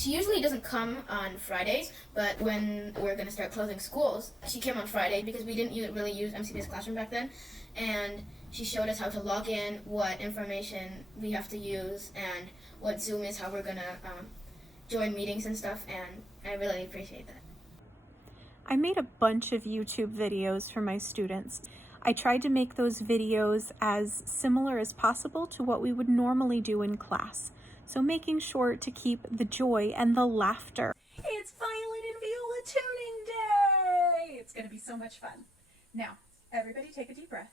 She usually doesn't come on Fridays, but when we're going to start closing schools, she came on Friday because we didn't really use MCBS Classroom back then, and she showed us how to log in, what information we have to use, and what Zoom is, how we're going to join meetings and stuff, and I really appreciate that. I made a bunch of YouTube videos for my students. I tried to make those videos as similar as possible to what we would normally do in class. So making sure to keep the joy and the laughter. It's violin and viola tuning day! It's gonna be so much fun. Now, everybody take a deep breath.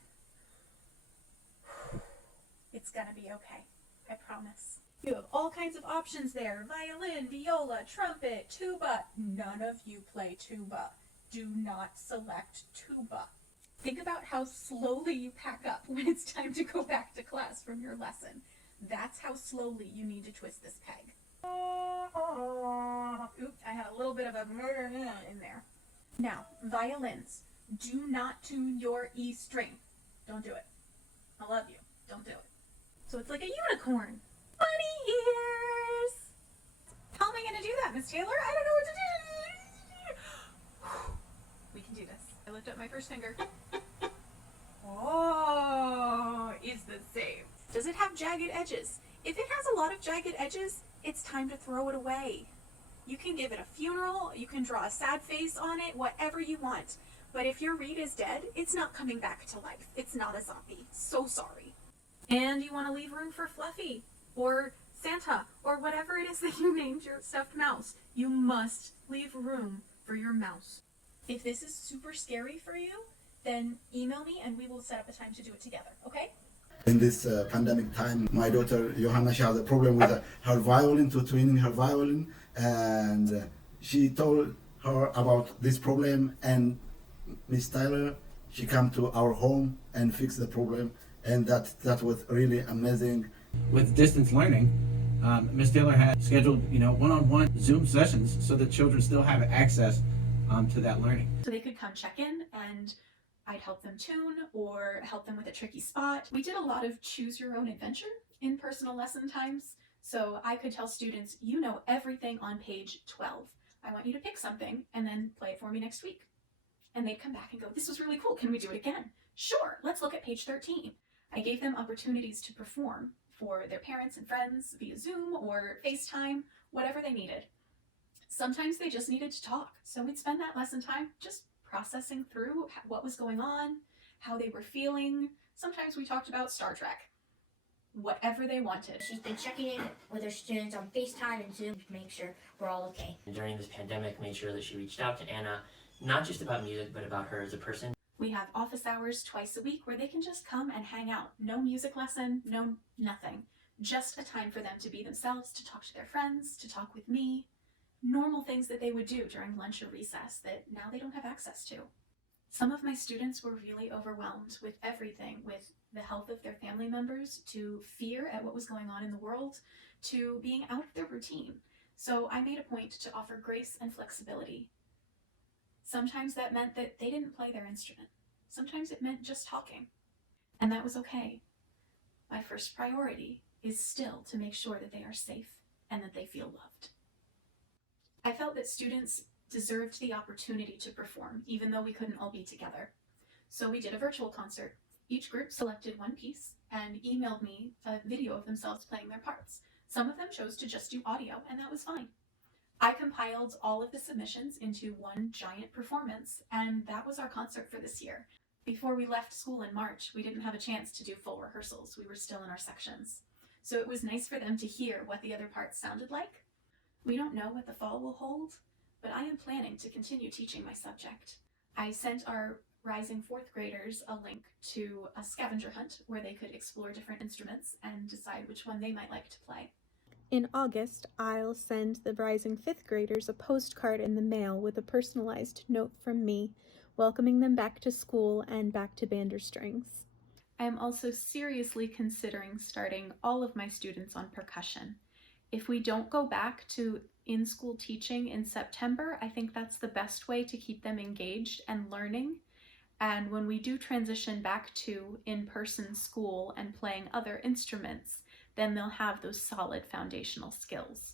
It's gonna be okay, I promise. You have all kinds of options there. Violin, viola, trumpet, tuba. None of you play tuba. Do not select tuba. Think about how slowly you pack up when it's time to go back to class from your lesson. That's how slowly you need to twist this peg. Oops, I had a little bit of a in there. Now, violins, do not tune your E string. Don't do it. I love you. Don't do it. So it's like a unicorn. Bunny ears. How am I going to do that, Miss Taylor? I don't know what to do. We can do this. I lift up my first finger. Oh, it's the same. Does it have jagged edges? If it has a lot of jagged edges, it's time to throw it away. You can give it a funeral, you can draw a sad face on it, whatever you want. But if your reed is dead, it's not coming back to life. It's not a zombie. So sorry. And you want to leave room for Fluffy or Santa or whatever it is that you named your stuffed mouse. You must leave room for your mouse. If this is super scary for you, then email me and we will set up a time to do it together, okay? In this pandemic time, my daughter Johanna, she has a problem with her violin, to tuning her violin, and she told her about this problem, and Miss Tyler, she came to our home and fixed the problem, and that was really amazing. With distance learning, Miss Taylor had scheduled, one-on-one Zoom sessions so that children still have access to that learning. So they could come check in and I'd help them tune or help them with a tricky spot. We did a lot of choose your own adventure in personal lesson times. So I could tell students, you know everything on page 12. I want you to pick something and then play it for me next week. And they'd come back and go, this was really cool. Can we do it again? Sure, let's look at page 13. I gave them opportunities to perform for their parents and friends via Zoom or FaceTime, whatever they needed. Sometimes they just needed to talk. So we'd spend that lesson time just processing through what was going on, how they were feeling. Sometimes we talked about Star Trek. Whatever they wanted. She's been checking in with her students on FaceTime and Zoom to make sure we're all okay. During this pandemic, made sure that she reached out to Anna, not just about music, but about her as a person. We have office hours twice a week where they can just come and hang out. No music lesson, no nothing. Just a time for them to be themselves, to talk to their friends, to talk with me. Normal things that they would do during lunch or recess that now they don't have access to. Some of my students were really overwhelmed with everything, with the health of their family members, to fear at what was going on in the world, to being out of their routine. So I made a point to offer grace and flexibility. Sometimes that meant that they didn't play their instrument. Sometimes it meant just talking. And that was okay. My first priority is still to make sure that they are safe and that they feel loved. I felt that students deserved the opportunity to perform, even though we couldn't all be together. So we did a virtual concert. Each group selected one piece and emailed me a video of themselves playing their parts. Some of them chose to just do audio, and that was fine. I compiled all of the submissions into one giant performance, and that was our concert for this year. Before we left school in March, we didn't have a chance to do full rehearsals. We were still in our sections. So it was nice for them to hear what the other parts sounded like. We don't know what the fall will hold, but I am planning to continue teaching my subject. I sent our rising fourth graders a link to a scavenger hunt where they could explore different instruments and decide which one they might like to play. In August, I'll send the rising fifth graders a postcard in the mail with a personalized note from me, welcoming them back to school and back to Banderstrings. I am also seriously considering starting all of my students on percussion. If we don't go back to in-school teaching in September, I think that's the best way to keep them engaged and learning. And when we do transition back to in-person school and playing other instruments, then they'll have those solid foundational skills.